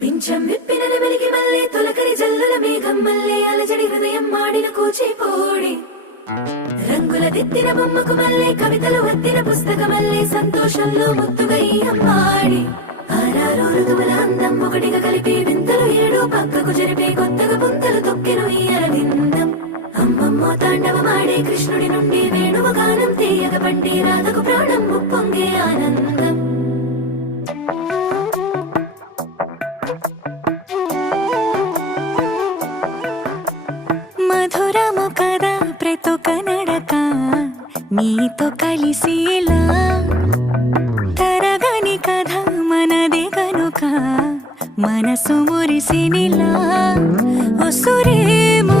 పింఛం విప్పిన నెమలికి మల్లె తొలకరి జల్లుల మేఘం మల్లె అలజడి హృదయం మాడిన కూచిపోడి రంగుల దిద్దిన బొమ్మకు మల్లె కవితలు వద్దిన పుస్తక మల్లె సంతోషంలో ముద్దుగా ఈ అమ్మాడి ఆరారు ఋతువుల అందం ఒకటిగా కలిపి వింతలు ఏడు పక్కకు జరిపే కొత్తగా పుంతలు తొక్కెను ఈ అరవిందం అమ్మమ్మో తాండవమాడే కృష్ణుడి నుండి వేణువ గానం తీయగ పండి రాధకు ప్రాణం ముప్పొంగే ఆనందం మధురము కదా ప్రతొక నడక నీతో కలిసేలా తరగని కథ మనదే కనుక మనసు మురిసినిలా ఉసురేమో